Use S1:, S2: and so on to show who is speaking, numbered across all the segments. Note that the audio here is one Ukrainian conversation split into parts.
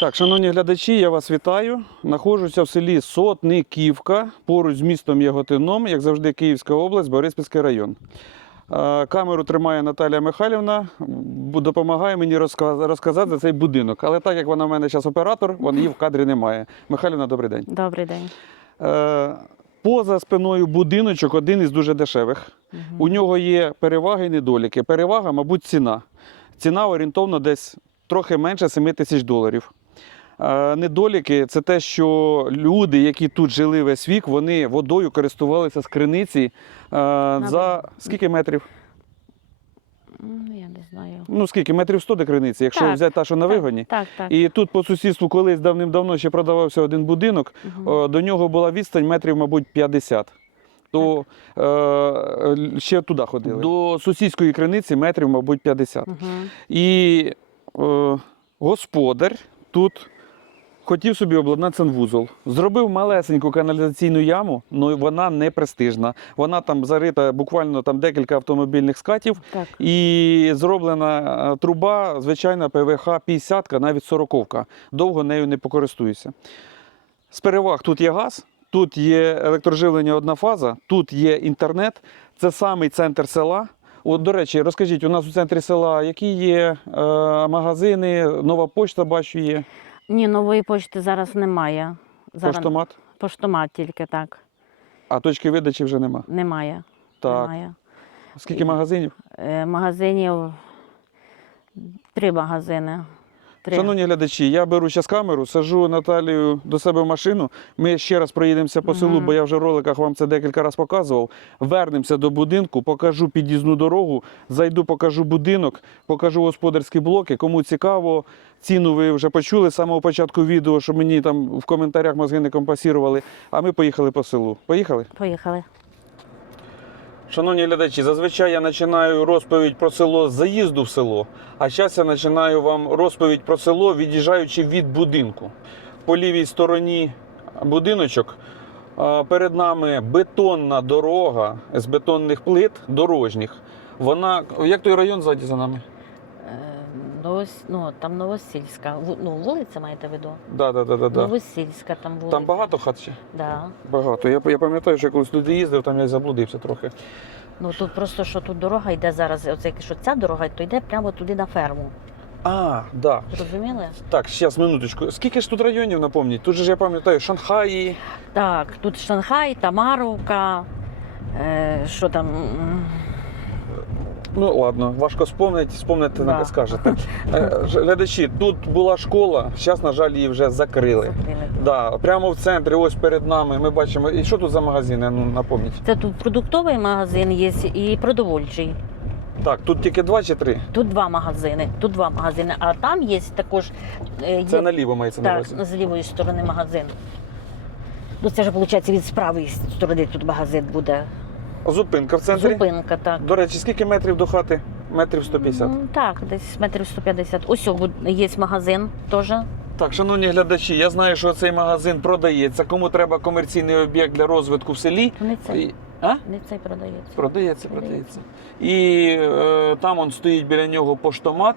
S1: Так, шановні глядачі, я вас вітаю. Нахожуся в селі Сотниківка, поруч з містом Яготином, як завжди, Київська область, Бориспільський район. Камеру тримає Наталія Михайлівна, допомагає мені розказати за цей будинок. Але так як вона в мене зараз оператор, вона її в кадрі немає. Михайлівна, добрий день.
S2: Добрий день.
S1: Е, Поза спиною будиночок один із дуже дешевих. У нього є переваги і недоліки. Перевага, мабуть, ціна. Ціна орієнтовно десь трохи менше 7 тисяч доларів. Е, Недоліки це те, що люди, які тут жили весь вік, вони водою користувалися з криниці е, за скільки метрів?
S2: Ну, я не знаю.
S1: Ну скільки метрів 100 до криниці, якщо
S2: Так,
S1: взяти та, що на
S2: Так,
S1: вигоні.
S2: Так, так.
S1: І тут по сусідству колись давним-давно ще продавався один будинок. О, до нього була відстань метрів, мабуть, 50. То е, ще туди ходили. До сусідської криниці метрів, мабуть, 50.
S2: Мгм.
S1: І е, господар тут хотів собі обладнати санвузол. Зробив малесеньку каналізаційну яму, але вона не престижна. Вона там зарита буквально там декілька автомобільних скатів.
S2: Так.
S1: І зроблена е, труба, звичайна ПВХ 50, навіть 40. Довго нею не покористуюся. З переваг тут є газ, тут є електроживлення одна фаза, тут є інтернет. Це самий центр села. От, до речі, розкажіть, у нас у центрі села які є е, магазини, нова почта, бачу, є.
S2: Ні, нової почти зараз немає. Зараз
S1: Поштомат.
S2: Поштомат тільки так.
S1: А точки видачі вже нема.
S2: Немає.
S1: Так.
S2: Немає.
S1: Скільки магазинів?
S2: Е, магазинів три магазини.
S1: Шановні глядачі, я беру зараз камеру, сажу Наталію до себе в машину. Ми ще раз проїдемося по селу, бо я вже в роликах вам це декілька разів показував. Вернемося до будинку, покажу під'їзну дорогу, зайду, покажу будинок, покажу господарські блоки. Кому цікаво, ціну ви вже почули з самого початку відео, що мені там в коментарях мозги не компасірували. А ми поїхали по селу. Поїхали?
S2: Поїхали.
S1: Шановні глядачі, зазвичай я починаю розповідь про село з заїзду в село, а зараз я починаю вам розповідь про село, від'їжджаючи від будинку. По лівій стороні будиночок перед нами бетонна дорога з бетонних плит дорожніх. Вона як той район ззаді за нами?
S2: Новос... Ну, там Новосільська. Ву- Ну, вулиця маєте в виду?
S1: Да, да, да, да, да.
S2: Новосільська там вулиця.
S1: Там багато хат ще?
S2: Да.
S1: Багато. Я, я пам'ятаю, що я колись туди їздив, там я заблудився трохи.
S2: Ну тут просто що тут дорога йде зараз. Оце що ця дорога, то йде прямо туди на ферму.
S1: А, да.
S2: Зрозуміли?
S1: Так, зараз минуточку. Скільки ж тут районів напомніть? Тут же ж я пам'ятаю, Шанхаї.
S2: Так, тут Шанхай, Тамаровка, е, що там. м,
S1: Ну ладно, важко спомнити, спомнити
S2: Да.
S1: скажете. Глядачі, тут була школа, зараз, на жаль, її вже закрили.
S2: закрили.
S1: Да, прямо в центрі, ось перед нами. Ми бачимо. І що тут за магазини? Ну напомніть.
S2: Це тут продуктовий магазин є і продовольчий.
S1: Так, тут тільки два чи три.
S2: Тут два магазини. Тут два магазини. А там є також е, є,
S1: Це наліво мається на
S2: так,
S1: увазі.
S2: з лівої сторони магазин. Ну це ж виходить від правої сторони тут магазин буде.
S1: Зупинка в центрі.
S2: Зупинка, так.
S1: До речі, скільки метрів до хати? Метрів 150.
S2: Ну, так, десь метрів 150. Ось є магазин теж.
S1: Так, шановні глядачі, я знаю, що цей магазин продається. Кому треба комерційний об'єкт для розвитку в селі?
S2: Не цей.
S1: І- А?
S2: Не цей продається.
S1: Продається, продається. І е, там он стоїть біля нього поштомат.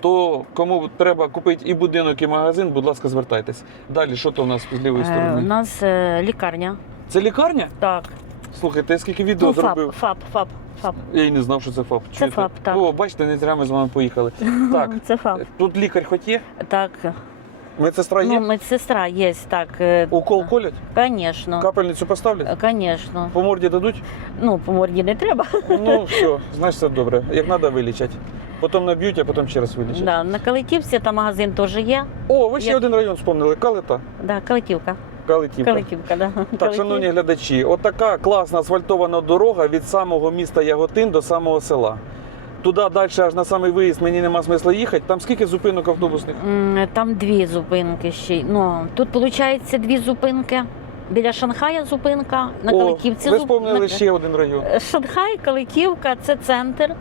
S1: То кому треба купити і будинок, і магазин, будь ласка, звертайтесь. Далі, що то у нас з лівої
S2: Е, у
S1: сторони?
S2: нас е, лікарня.
S1: Це лікарня?
S2: Так.
S1: Слухайте, я скільки відео
S2: Ну, ФАП,
S1: зробив.
S2: ФАП, ФАП, ФАП.
S1: Я й не знав, що це ФАП.
S2: Це
S1: Чуєте?
S2: ФАП, так.
S1: О, бачите, не зря ми з вами поїхали. Так,
S2: Це ФАП.
S1: тут лікар хоч є?
S2: Так.
S1: Медсестра
S2: Ну,
S1: є?
S2: медсестра є, так. е,
S1: Укол колять?
S2: Конечно.
S1: Капельницю поставлять?
S2: Конечно.
S1: По морді дадуть?
S2: Ну, по морді не треба.
S1: Ну, все, значить все добре. Як треба, вилічать. Потім наб'ють, а потім ще раз вилічать.
S2: Да, на Калитівці там магазин теж є.
S1: О, ви ще
S2: Як-
S1: один район вспомнили. Калита.
S2: Да, Калитівка.
S1: Калитівка.
S2: Калитівка, да.
S1: Так,
S2: Калитів.
S1: шановні глядачі, отака класна асфальтована дорога від самого міста Яготин до самого села. Туди далі, аж на самий виїзд, мені нема смисла їхати. Там скільки зупинок автобусних?
S2: М, Там дві зупинки ще. Ну, тут виходить дві зупинки. Біля Шанхая зупинка, на
S1: О,
S2: Калитівці
S1: ви
S2: зуп-
S1: вспомнили
S2: на-
S1: ще один район.
S2: Е, Шанхай, Калитівка, це центр.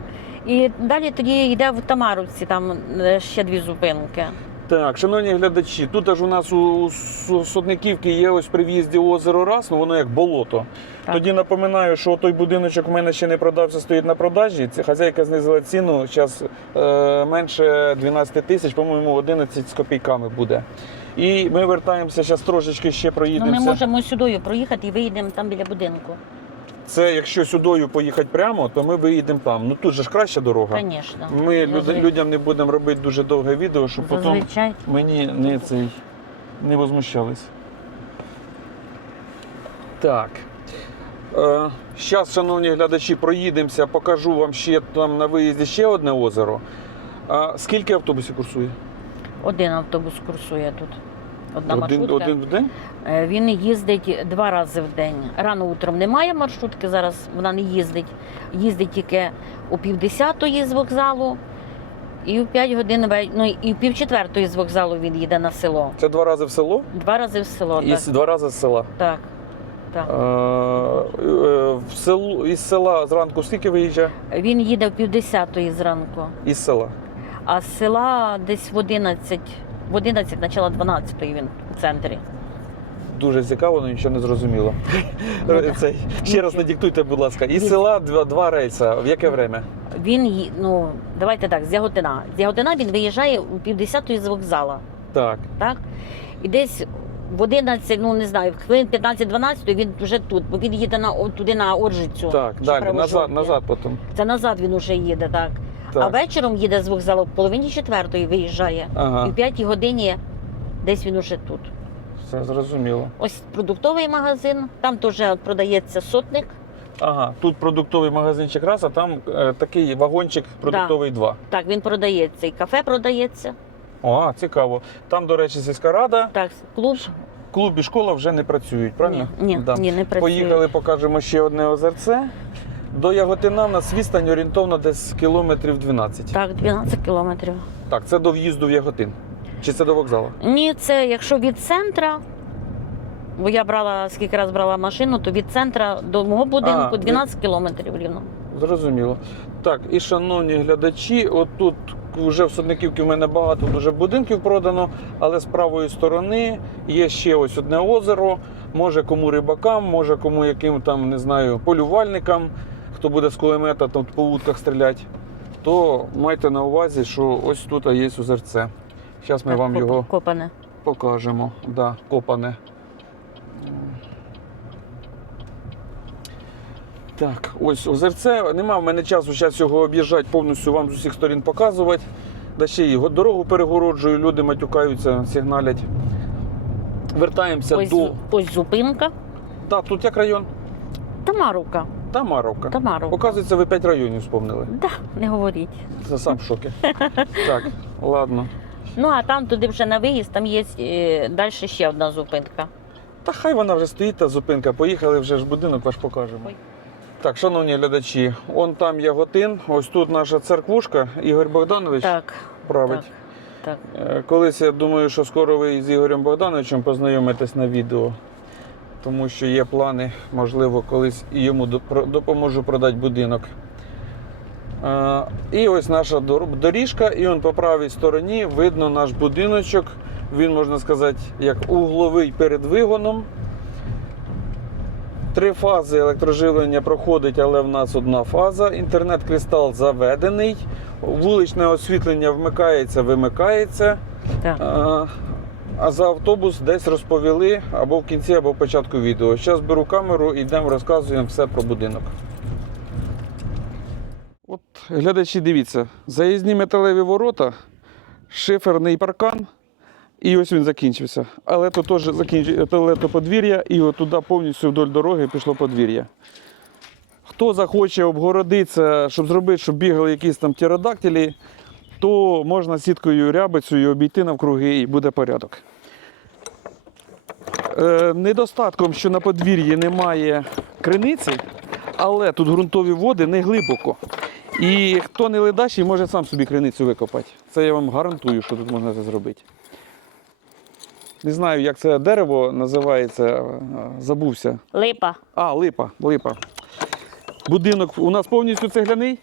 S2: І далі тоді йде в Тамаровці, там е, ще дві зупинки.
S1: Так, шановні глядачі, тут аж у нас у Сотниківки є ось при в'їзді озеро Раз, ну воно як болото.
S2: Так.
S1: Тоді напоминаю, що той будиночок в мене ще не продався, стоїть на продажі. Ця хазяйка знизила ціну, зараз е, менше 12 тисяч, по-моєму, 11 з копійками буде. І ми вертаємося зараз трошечки ще
S2: Ну, ми можемо сюди проїхати і виїдемо там біля будинку.
S1: Це якщо сюдою поїхати прямо, то ми виїдемо там. Ну тут же ж краща дорога.
S2: Звісно.
S1: Ми люд- людям не будемо робити дуже довге відео, щоб потім
S2: Зазвичай.
S1: мені не цей не возмущались. Так. Е, Зараз, шановні глядачі, проїдемося, покажу вам ще там на виїзді ще одне озеро. А скільки автобусів курсує?
S2: Один автобус курсує тут. Одна
S1: один,
S2: маршрутка.
S1: один в день?
S2: Е, Він їздить два рази в день. Рано утром немає маршрутки, зараз вона не їздить. Їздить тільки о півдесятої з вокзалу, і в 5 годин ве- ну, і в півчетвертої з вокзалу він їде на село.
S1: Це два рази в село
S2: Два рази в село.
S1: і
S2: Так.
S1: с- два рази з села.
S2: так. так.
S1: Е, е, в село, із села зранку скільки виїжджає?
S2: Він їде в півдесятої зранку,
S1: Із села.
S2: а з села десь в 11, в 11, начало 12 він у центрі.
S1: Дуже цікаво, але нічого не зрозуміло.
S2: Ну.
S1: Цей, ще раз надиктуйте, будь ласка. Із села два, два рейса. В яке время?
S2: Він, ну, давайте так, з Яготина. З Яготина він виїжджає у півдесятої з вокзала.
S1: Так.
S2: так? І десь в 11, ну не знаю, в хвилин 15-12 він вже тут, бо він їде на, туди на Оржицю.
S1: Так, далі, назад, назад потім.
S2: Це назад він уже їде, так. А вечором їде з вокзалу в половині четвертої виїжджає. І
S1: Ага,
S2: в п'ятій годині десь він уже тут.
S1: все зрозуміло.
S2: Ось продуктовий магазин, там теж продається сотник.
S1: Ага, тут продуктовий магазинчик раз, а там е, такий вагончик продуктовий два.
S2: Так, він продається. І кафе продається.
S1: О, цікаво. Там, до речі, сільська рада,
S2: Так, клуб.
S1: клуб і школа вже не працюють, правильно?
S2: Ні, ні,
S1: Да.
S2: ні, не працює.
S1: Поїхали, покажемо ще одне озерце. До Яготина в нас відстань орієнтовно десь кілометрів 12.
S2: Так, 12 кілометрів.
S1: Так, це до в'їзду в Яготин. Чи це до вокзалу?
S2: Ні, це якщо від центра, бо я брала скільки раз брала машину, то від центра до мого будинку
S1: А, ви-
S2: 12 кілометрів рівно.
S1: Зрозуміло. Так, і шановні глядачі, отут вже в Садниківці в мене багато дуже будинків продано, але з правої сторони є ще ось одне озеро. Може кому рибакам, може кому яким там, не знаю, полювальникам, хто буде з кулемета там по вудках стріляти. То майте на увазі, що ось тут є озерце. Зараз ми
S2: Так,
S1: вам його
S2: копане.
S1: покажемо. Да, копане. Так, ось озерце. Нема в мене часу зараз його об'їжджати, повністю вам з усіх сторін показувати. Да ще й дорогу перегороджую, люди матюкаються, сигналять. Вертаємося
S2: Ось,
S1: до.
S2: ось зупинка.
S1: Так, тут як район?
S2: Тамаровка.
S1: Тамаровка.
S2: Тамаровка.
S1: Оказується, ви 5 районів вспомнили.
S2: Да, не говоріть.
S1: Це сам в шокі. Так, ладно.
S2: Ну а там туди вже на виїзд, там є е, далі ще одна зупинка.
S1: Та хай вона вже стоїть, та зупинка. Поїхали вже ж будинок, ваш покажемо.
S2: Ой.
S1: Так, шановні глядачі, он там Яготин, ось тут наша церквушка. Ігор Богданович
S2: Так,
S1: править.
S2: так.
S1: Е, Колись я думаю, що скоро ви з Ігорем Богдановичем познайомитесь на відео, тому що є плани, можливо, колись йому допоможу продати будинок. Е, І ось наша доріжка, і он по правій стороні видно наш будиночок. Він, можна сказати, як угловий перед вигоном. Три фази електроживлення проходить, але в нас одна фаза. Інтернет-кристал заведений. Вуличне освітлення вмикається, вимикається.
S2: так.
S1: А, за автобус десь розповіли або в кінці, або в початку відео. Зараз беру камеру і йдемо розказуємо все про будинок. От, глядачі, дивіться, заїзні металеві ворота, шиферний паркан, і ось він закінчився. Але то теж закінчив то подвір'я, і от туди повністю вдоль дороги пішло подвір'я. Хто захоче обгородитися, щоб зробити, щоб бігали якісь там птеродактилі, то можна сіткою рябицею обійти навкруги і буде порядок. Е, недостатком, що на подвір'ї немає криниці, але тут ґрунтові води не глибоко. І хто не ледачий, може сам собі криницю викопати. Це я вам гарантую, що тут можна це зробити. Не знаю, як це дерево називається, е, забувся.
S2: Липа.
S1: А, липа, липа. Будинок у нас повністю цегляний.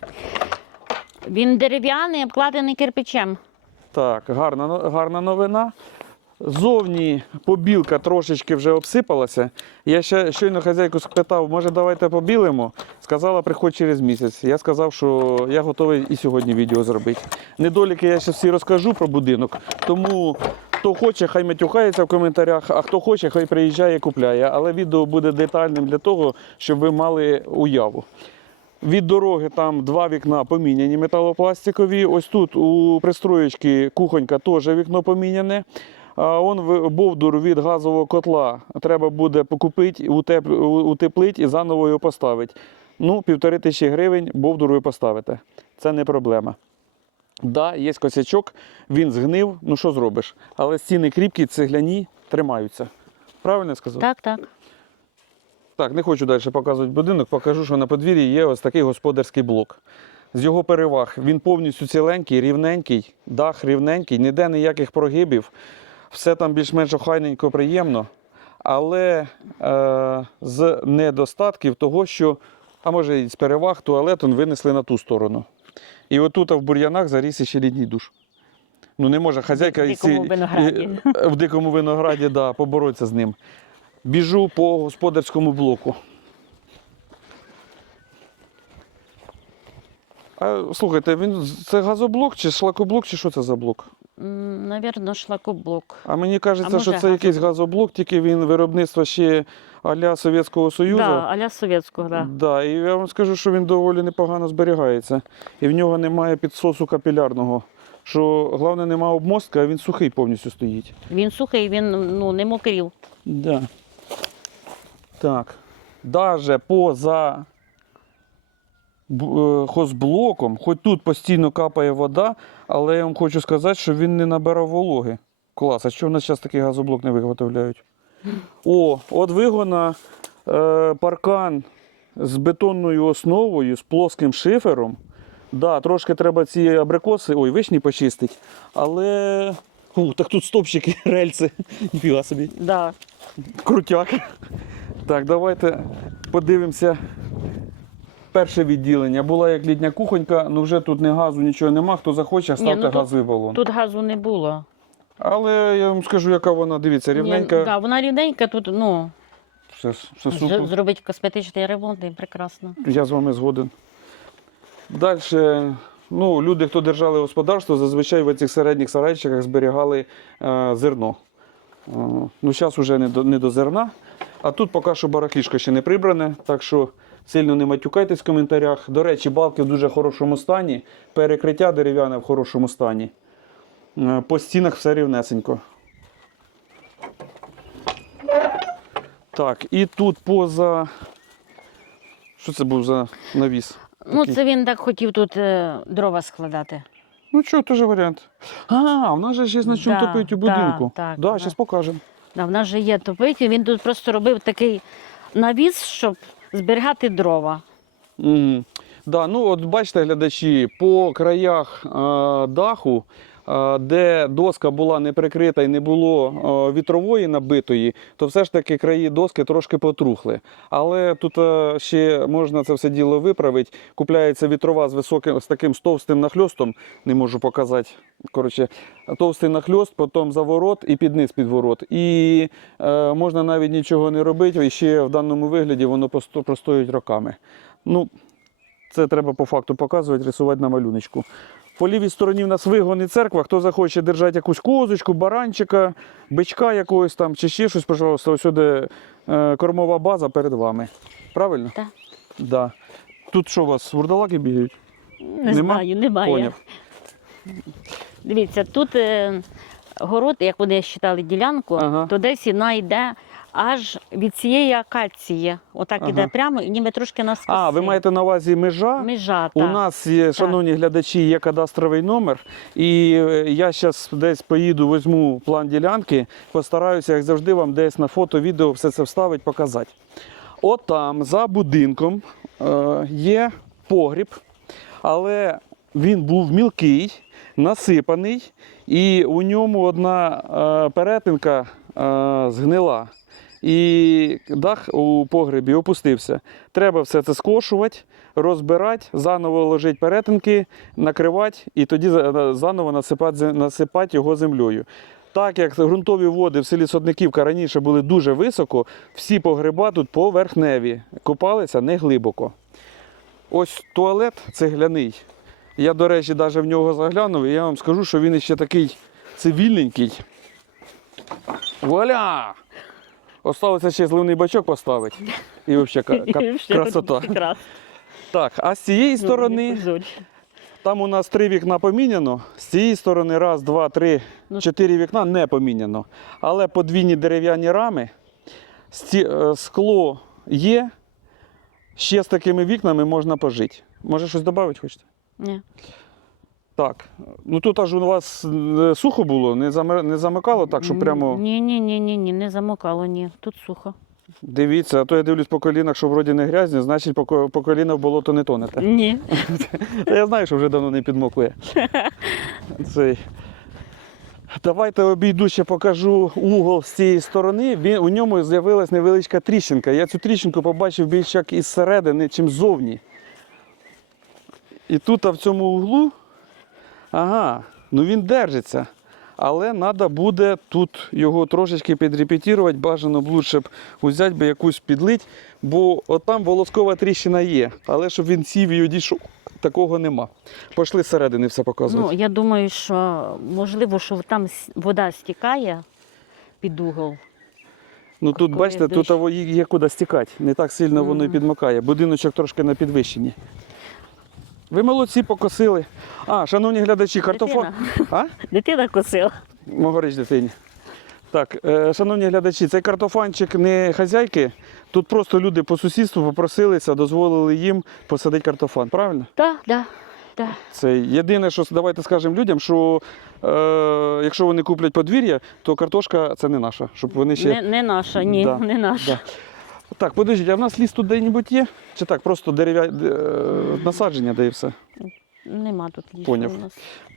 S2: Він дерев'яний, обкладений кирпичем.
S1: Так, гарна, гарна новина. Зовні побілка трошечки вже обсипалася. Я ще щойно хазяйку спитав, може давайте побілимо. Сказала, приходь через місяць. Я сказав, що я готовий і сьогодні відео зробити. Недоліки я ще всі розкажу про будинок. Тому хто хоче, хай матюхається в коментарях, а хто хоче, хай приїжджає і купляє. Але відео буде детальним для того, щоб ви мали уяву. Від дороги там два вікна поміняні металопластикові. Ось тут у пристроєчки кухонька теж вікно поміняне. Он бовдур від газового котла треба буде покупити, утеплити і заново його поставити. Ну, півтори тисячі гривень бовдур ви поставите. Це не проблема. Да, є косячок, він згнив, ну що зробиш? Але стіни кріпкі, цегляні, тримаються. Правильно я сказав?
S2: Так, так.
S1: Так, не хочу далі показувати будинок, покажу, що на подвір'ї є ось такий господарський блок. З його переваг він повністю ціленький, рівненький, дах рівненький, ніде ніяких прогибів. Все там більш-менш охайненько, приємно. Але е, з недостатків того, що, а може і з переваг, туалет он винесли на ту сторону. І отут в бур'янах заріс ще літній душ. Ну не може хазяйка
S2: В дикому
S1: ці-
S2: винограді.
S1: в дикому винограді да, поборотися з ним. Біжу по господарському блоку. А, слухайте, він це газоблок чи шлакоблок, чи що це за блок?
S2: Навірно, шлакоблок.
S1: А мені кажеться,
S2: А
S1: що це якийсь
S2: газоблок?
S1: тільки він виробництво ще аля Совєтського Союзу.
S2: Да, аля совєтського, да.
S1: Да, і я вам скажу, що він доволі непогано зберігається. І в нього немає підсосу капілярного. Що головне, немає обмостка, а він сухий повністю стоїть.
S2: Він сухий, він ну, не мокрів.
S1: Да. Так. Даже поза хозблоком, хоч тут постійно капає вода, але я вам хочу сказати, що він не набирав вологи. Клас, а що в нас зараз такий газоблок не виготовляють? О, от вигона е, паркан з бетонною основою, з плоским шифером. Да, трошки треба ці абрикоси, ой, вишні почистити, але. О, так тут стопчики, рельси. Ніфіга собі.
S2: Да.
S1: Крутяк. Так, давайте подивимося. Перше відділення. Була як літня кухонька, ну вже тут не газу, нічого нема. Хто захоче, ставте
S2: ну тут-
S1: газовий балон.
S2: Тут газу не було.
S1: Але я вам скажу, яка вона, дивіться, рівненька.
S2: Ні, да, вона рівненька, тут ну,
S1: Все, все супер.
S2: зробить косметичний ремонт і прекрасно.
S1: Я з вами згоден. Далі, ну, люди, хто держали господарство, зазвичай в цих середніх сарайчиках зберігали е, зерно. Е, ну, зараз вже не до, не до зерна. А тут поки що барахлішко ще не прибране, так що сильно не матюкайтесь в коментарях. До речі, балки в дуже хорошому стані, перекриття дерев'яне в хорошому стані. Е, По стінах все рівнесенько. Так, і тут поза. Що це був за навіс?
S2: Ну,
S1: Такий.
S2: це він так хотів тут е, дрова складати.
S1: Ну що, теж варіант. А, в нас же ще є на чому
S2: Да,
S1: топити у
S2: да,
S1: будинку.
S2: так,
S1: да,
S2: да.
S1: зараз покажемо.
S2: Да, в нас же є топити. Він тут просто робив такий навіс, щоб зберігати дрова.
S1: Угу. Да, ну от бачите, глядачі, по краях е, даху, де доска була не прикрита і не було вітрової набитої, то все ж таки краї доски трошки потрухли. Але тут ще можна це все діло виправити. Купляється вітрова з високим з таким з товстим нахльостом, не можу показати. Коротше, товстий нахльост, потім заворот і під низ підворот. І е, можна навіть нічого не робити, і ще в даному вигляді воно простоїть роками. Ну, це треба по факту показувати, рисувати на малюночку. По лівій стороні в нас вигон і церква. Хто захоче держати якусь козочку, баранчика, бичка якогось там чи ще щось, пожалуйста, ось сюди е, кормова база перед вами. Правильно?
S2: Так.
S1: Да. Тут що у вас, вурдалаки бігають?
S2: Не
S1: Нема?
S2: знаю, немає.
S1: Поняв.
S2: Дивіться, тут е, город, як вони считали ділянку,
S1: Ага.
S2: то десь вона йде аж від цієї акації. Отак
S1: Ага.
S2: іде прямо, і ніби трошки на скоси.
S1: А, ви маєте на увазі межа?
S2: Межа,
S1: У нас є, шановні глядачі, є кадастровий номер, і е, я зараз десь поїду, візьму план ділянки, постараюся, як завжди, вам десь на фото, відео все це вставити, показати. От там, за будинком, е, є погріб, але він був мілкий, насипаний, і у ньому одна е, перетинка е, згнила. І дах у погребі опустився. Треба все це скошувати, розбирати, заново ложити перетинки, накривати і тоді заново насипати, насипати його землею. Так як ґрунтові води в селі Сотниківка раніше були дуже високо, всі погреба тут поверхневі, копалися не глибоко. Ось туалет цегляний. Я, до речі, навіть в нього заглянув, і я вам скажу, що він ще такий цивільненький. Вуаля! Осталося ще зливний бачок поставити. І взагалі красота. Так, а з цієї
S2: Ну,
S1: сторони, там у нас три вікна поміняно. З цієї сторони раз, два, три,
S2: Ну.
S1: чотири вікна не поміняно. Але подвійні дерев'яні рами, е, скло є. Ще з такими вікнами можна пожити. Може щось додати хочете?
S2: Ні.
S1: Так. Ну тут аж у вас е, сухо було, не, замер... не замикало так, що прямо.
S2: Ні, ні, ні, ні, ні, не замокало, ні. Тут сухо.
S1: Дивіться, а то я дивлюсь по колінах, що вроді не грязні, значить по, ко- по коліна в болото не тонете.
S2: Ні.
S1: Та я знаю, що вже давно не підмокує. Цей. Давайте обійду ще покажу угол з цієї сторони. Він, у ньому з'явилась невеличка тріщинка. Я цю тріщинку побачив більш як із середини, чим ззовні. І тут а в цьому углу, ага, ну він держиться. Але треба буде тут його трошечки підрепетірувати, бажано б лучше б взяти би якусь підлить, бо отам волоскова тріщина є. Але щоб він сів і одійшов, такого нема. Пошли зсередини все
S2: Ну, я думаю, що можливо, що там вода стікає під угол.
S1: Ну тут, бачите,
S2: дощ.
S1: тут є куди стікати. Не так сильно воно і
S2: Мгм.
S1: підмокає. Будиночок трошки на підвищенні. Ви молодці покосили. А, шановні глядачі, картофан.
S2: Дитина.
S1: А?
S2: Дитина косила.
S1: Могорич дитині. Так, е, шановні глядачі, цей картофанчик не хазяйки. Тут просто люди по сусідству попросилися, дозволили їм посадити картофан. Правильно?
S2: Так, так, так.
S1: Це єдине, що давайте скажемо людям, що е, якщо вони куплять подвір'я, то картошка це не наша. Щоб вони ще.
S2: Не, не наша, ні,
S1: Да,
S2: не наша.
S1: да. Так, подождіть, а в нас ліс тут де-небудь є? Чи так, просто дерев'я... е, насадження, де і все?
S2: Нема тут лісу
S1: Поняв.
S2: у нас.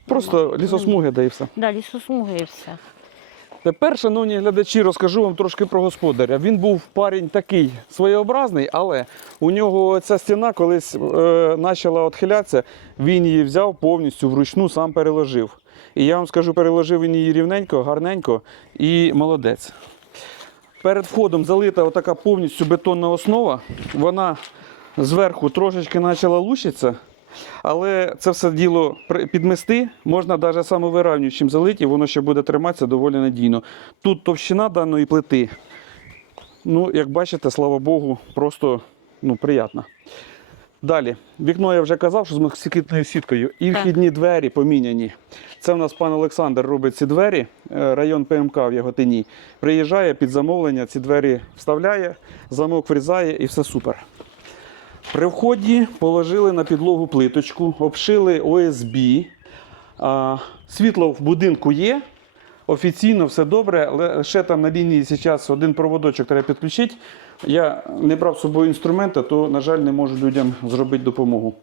S1: Просто
S2: Нема.
S1: лісосмуги, де і все.
S2: Да, лісосмуги і все.
S1: Тепер, шановні глядачі, розкажу вам трошки про господаря. Він був парень такий своєобразний, але у нього ця стіна колись е, почала відхилятися, він її взяв повністю вручну, сам переложив. І я вам скажу, переложив він її рівненько, гарненько і молодець. Перед входом залита отака повністю бетонна основа. Вона зверху трошечки почала лущитися. Але це все діло підмести можна навіть самовиравнюючим залити, і воно ще буде триматися доволі надійно. Тут товщина даної плити, ну, як бачите, слава Богу, просто ну, приємна. Далі, вікно я вже казав, що з москітною сіткою. І
S2: Так.
S1: вхідні двері поміняні. Це в нас пан Олександр робить ці двері, е, район ПМК в Яготині. Приїжджає під замовлення, ці двері вставляє, замок врізає і все супер. При вході положили на підлогу плиточку, обшили ОСБ. Світло в будинку є. Офіційно все добре, але ще там на лінії зараз один проводочок треба підключити. Я не брав з собою інструмента, то, на жаль, не можу людям зробити допомогу.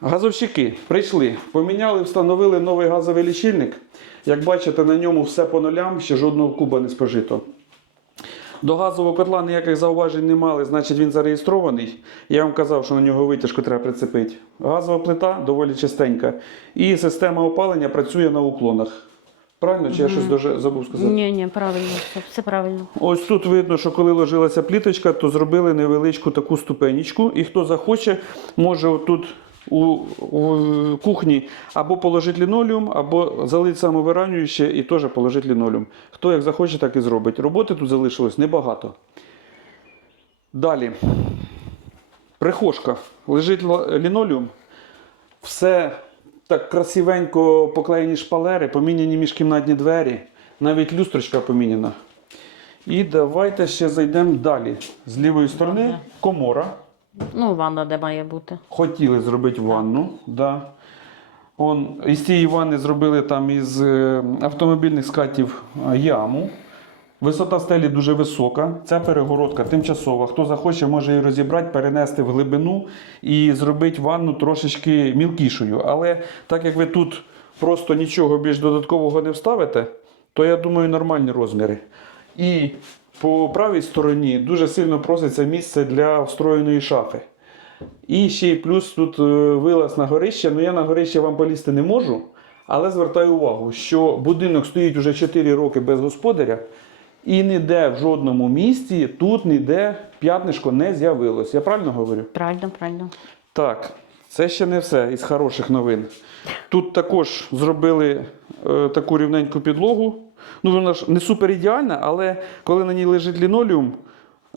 S1: Газовщики прийшли, поміняли, встановили новий газовий лічильник. Як бачите, на ньому все по нулям, ще жодного куба не спожито. До газового котла ніяких зауважень не мали, значить він зареєстрований. Я вам казав, що на нього витяжку треба прицепити. Газова плита доволі чистенька. І система опалення працює на уклонах. Правильно? Чи я щось дуже забув сказати?
S2: Ні, ні, правильно, все, все правильно.
S1: Ось тут видно, що коли ложилася пліточка, то зробили невеличку таку ступенечку. І хто захоче, може отут у, у кухні або положити лінолеум, або залити самовиравнююче і теж положити лінолеум. Хто як захоче, так і зробить. Роботи тут залишилось небагато. Далі. Прихожка. Лежить лінолеум. Все так красивенько поклеєні шпалери, поміняні міжкімнатні двері, навіть люстрочка поміняна. І давайте ще зайдемо далі. З лівої сторони комора.
S2: Ну, ванна де має бути.
S1: Хотіли зробити ванну. Да. Он, із цієї ванни зробили там із е, автомобільних скатів е, яму. Висота стелі дуже висока. Ця перегородка тимчасова. Хто захоче, може її розібрати, перенести в глибину і зробити ванну трошечки мілкішою. Але так як ви тут просто нічого більш додаткового не вставите, то я думаю нормальні розміри. І по правій стороні дуже сильно проситься місце для встроєної шафи. І ще й плюс тут е, вилаз на горище. Ну я на горище вам полізти не можу, але звертаю увагу, що будинок стоїть уже 4 роки без господаря, і ніде в жодному місці тут ніде п'ятнишко не з'явилось. Я правильно говорю?
S2: Правильно, правильно.
S1: Так, це ще не все із хороших новин. Тут також зробили е, таку рівненьку підлогу. Ну, вона ж не супер ідеальна, але коли на ній лежить лінолеум,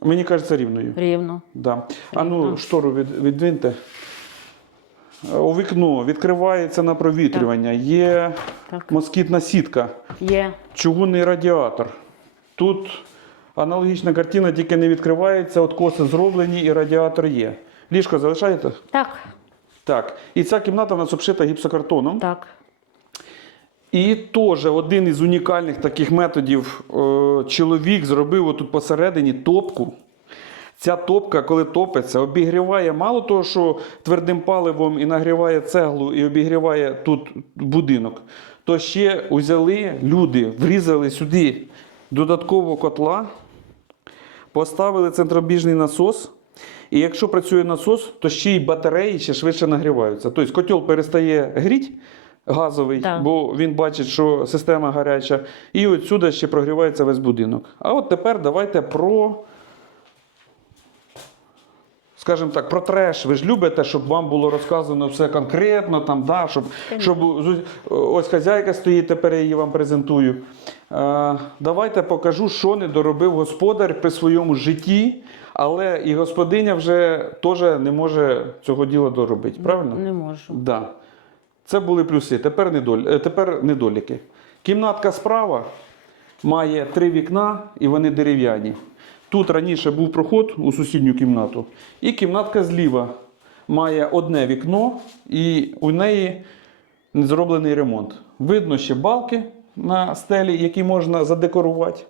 S1: мені кажеться рівною.
S2: Рівно.
S1: Да. А ну, штору від, відвиньте. Е, У вікно відкривається на провітрювання, є
S2: Так.
S1: москітна сітка,
S2: Є.
S1: чугунний радіатор. Тут аналогічна картина, тільки не відкривається, откоси зроблені і радіатор є. Ліжко залишаєте?
S2: Так,
S1: Так. І ця кімната в нас обшита гіпсокартоном.
S2: так.
S1: І теж один із унікальних таких методів е, чоловік зробив отут посередині топку. Ця топка, коли топиться, обігріває мало того, що твердим паливом і нагріває цеглу, і обігріває тут будинок, то ще взяли люди, врізали сюди додатково котла, поставили центробіжний насос. І якщо працює насос, то ще й батареї ще швидше нагріваються. Тобто котел перестає гріти газовий,
S2: Так.
S1: бо він бачить, що система гаряча, і отсюди ще прогрівається весь будинок. А от тепер давайте про. Скажімо так, про треш. Ви ж любите, щоб вам було розказано все конкретно, там, да, щоб, щоб ось хазяйка стоїть, тепер я її вам презентую. Е, давайте покажу, що не доробив господар при своєму житті, але і господиня вже теж не може цього діла доробити. Правильно?
S2: Не можу.
S1: Да. Це були плюси. Тепер, недоль... е, Тепер недоліки. Кімнатка справа має три вікна і вони дерев'яні. Тут раніше був проход у сусідню кімнату. І кімнатка зліва має одне вікно, і у неї не зроблений ремонт. Видно ще балки на стелі, які можна задекорувати.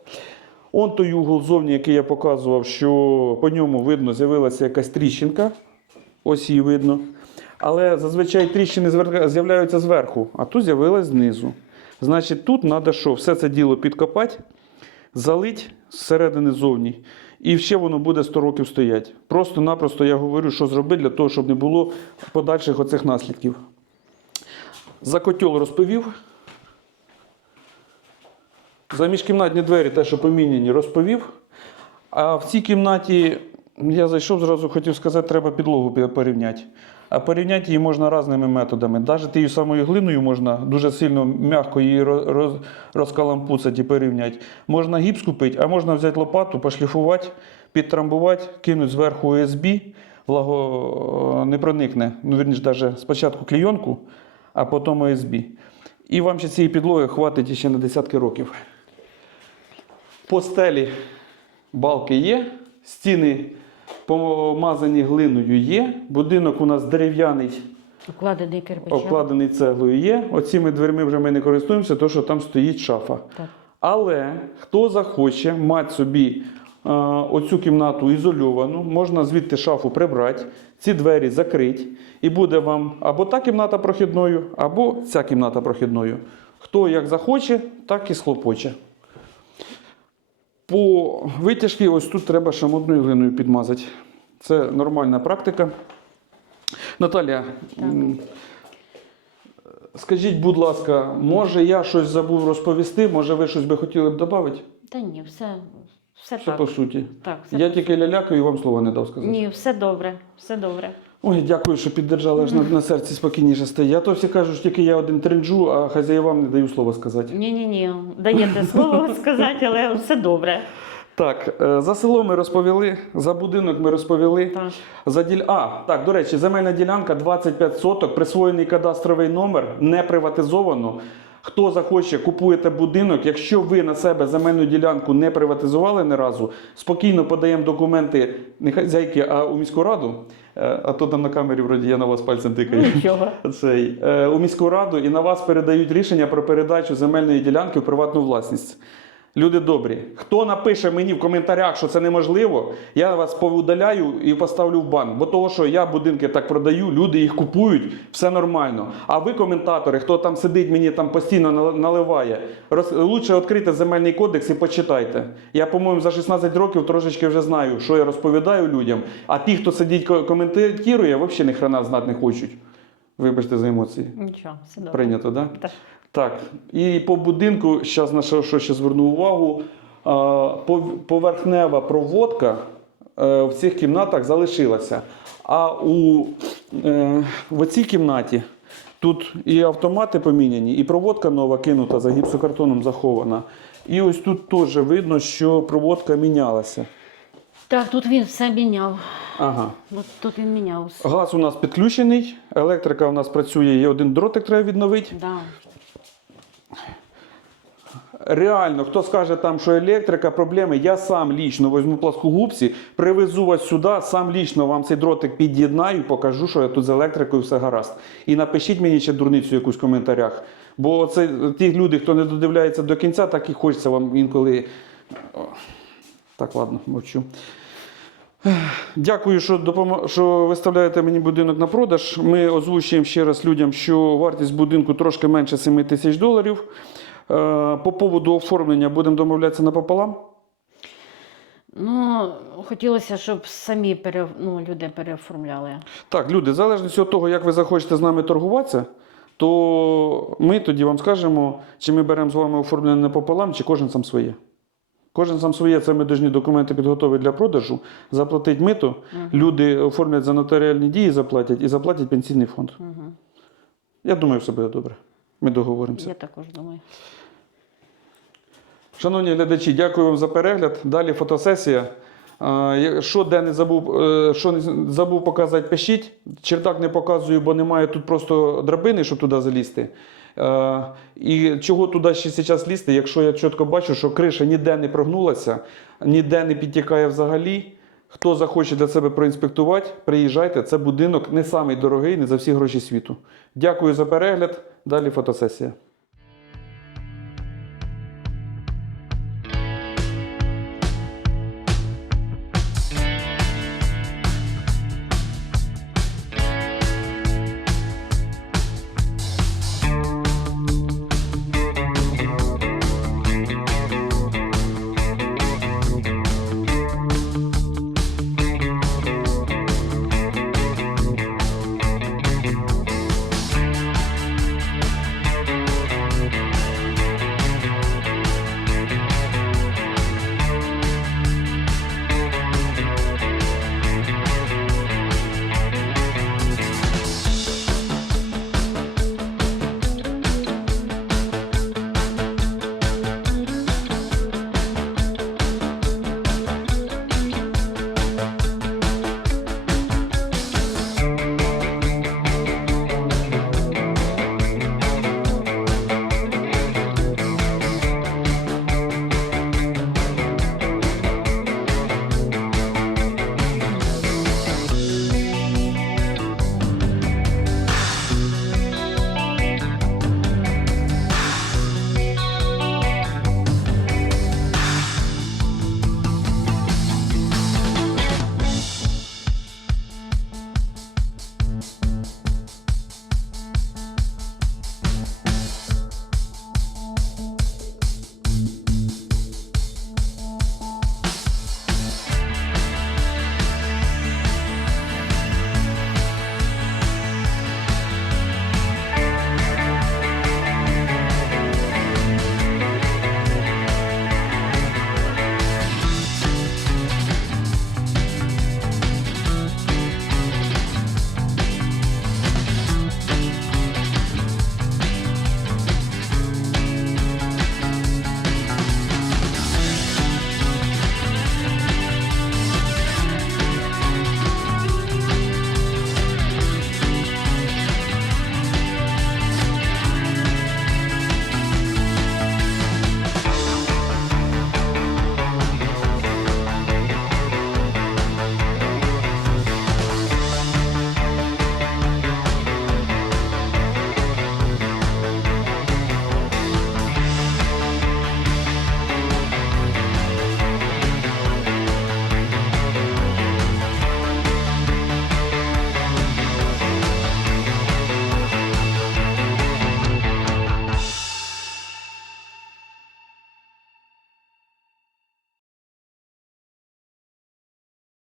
S1: Он той угол зовні, який я показував, що по ньому видно, з'явилася якась тріщинка. Ось її видно. Але зазвичай тріщини з'являються зверху, а тут з'явилась знизу. Значить, тут треба що? Все це діло підкопати, залить зсередини зовні. І ще воно буде 100 років стояти. Просто-напросто я говорю, що зробити для того, щоб не було подальших оцих наслідків. За котел розповів. За міжкімнатні двері, те, що поміняні, розповів. А в цій кімнаті я зайшов зразу, хотів сказати, треба підлогу порівняти. А порівняти її можна різними методами. Навіть тією самою глиною можна дуже сильно м'яко її роз, роз, розкалампуцати і порівняти. Можна гіпс купити, а можна взяти лопату, пошліфувати, підтрамбувати, кинути зверху ОСБ, влаго е, не проникне. Ну, вірніше, навіть спочатку клійонку, а потім ОСБ. І вам ще цієї підлоги хватить ще на десятки років. По стелі балки є, стіни помазані глиною є. Будинок у нас дерев'яний,
S2: Укладений кирпичем.
S1: обкладений цеглою є. Оціми дверми вже ми не користуємося, тому що там стоїть шафа.
S2: Так.
S1: Але хто захоче мати собі е, оцю кімнату ізольовану, можна звідти шафу прибрати, ці двері закрити, і буде вам або та кімната прохідною, або ця кімната прохідною. Хто як захоче, так і схлопоче. По витяжці ось тут треба шамотною глиною підмазати. Це нормальна практика. Наталія, скажіть, будь ласка, може я щось забув розповісти, може ви щось би хотіли б додати?
S2: Та ні, все, все,
S1: Все
S2: так.
S1: по суті.
S2: так все
S1: Я
S2: по-
S1: тільки лялякаю і вам слова не дав сказати.
S2: Ні, все добре, все добре.
S1: Ой, дякую, що піддержали, аж на, на серці спокійніше стає. А то всі кажуть, що тільки я один тринджу, а хазяївам не даю слова сказати.
S2: Ні, ні, ні. Даєте слово сказати, але все добре.
S1: Так, е, за село ми розповіли, за будинок ми розповіли.
S2: Так.
S1: За діль... А, так, до речі, земельна ділянка 25 соток, присвоєний кадастровий номер, не приватизовано. Хто захоче, купуєте будинок. Якщо ви на себе земельну ділянку не приватизували ні разу, спокійно подаємо документи не хазяйки, а у міську раду. Е, А то там на камері вроді я на вас пальцем тикаю.
S2: Нічого.
S1: Цей, е, у міську раду і на вас передають рішення про передачу земельної ділянки в приватну власність. Люди добрі, хто напише мені в коментарях, що це неможливо, я вас повидаляю і поставлю в бан. Бо того, що я будинки так продаю, люди їх купують, все нормально. А ви, коментатори, хто там сидить, мені там постійно наливає, роз... лучше відкрити земельний кодекс і почитайте. Я, по-моєму, за 16 років трошечки вже знаю, що я розповідаю людям. А ті, хто сидить ко- коментує, взагалі ні хрена знати не хочуть. Вибачте за емоції.
S2: Нічого, все добре.
S1: Прийнято, так? Да?
S2: Так.
S1: Так, і по будинку, зараз на що, ще зверну увагу, поверхнева проводка е, в цих кімнатах залишилася. А у, е, в цій кімнаті тут і автомати поміняні, і проводка нова кинута за гіпсокартоном захована. І ось тут теж видно, що проводка мінялася.
S2: Так, тут він все міняв.
S1: Ага.
S2: От тут він міняв.
S1: Газ у нас підключений, електрика у нас працює, є один дротик треба відновити.
S2: Да.
S1: Реально, хто скаже там, що електрика, проблеми, я сам лічно візьму пласкогубці, привезу вас сюди, сам лічно вам цей дротик під'єднаю, покажу, що я тут з електрикою все гаразд. І напишіть мені ще дурницю якусь в коментарях. Бо це ті люди, хто не додивляється до кінця, так і хочеться вам інколи. Так, ладно, мовчу. Дякую, що, допомо... що виставляєте мені будинок на продаж. Ми озвучуємо ще раз людям, що вартість будинку трошки менше 7 тисяч доларів. Е, По поводу оформлення будемо домовлятися напополам.
S2: Ну, хотілося, щоб самі пере... ну, люди переоформляли.
S1: Так, люди, в залежності від того, як ви захочете з нами торгуватися, то ми тоді вам скажемо, чи ми беремо з вами оформлення напополам, чи кожен сам своє. Кожен сам своє, це ми повинні документи підготовити для продажу, заплатить мито, люди оформлять за нотаріальні дії, заплатять і заплатять пенсійний фонд.
S2: Угу.
S1: Я думаю, все буде добре. Ми договоримося.
S2: Я також думаю.
S1: Шановні глядачі, дякую вам за перегляд. Далі фотосесія. Що де не забув, е, що не забув показати, пишіть. Чердак не показую, бо немає тут просто драбини, щоб туди залізти. Е, І чого туди ще зараз лізти, якщо я чітко бачу, що криша ніде не прогнулася, ніде не підтікає взагалі. Хто захоче для себе проінспектувати, приїжджайте. Це будинок не самий дорогий, не за всі гроші світу. Дякую за перегляд. Далі фотосесія.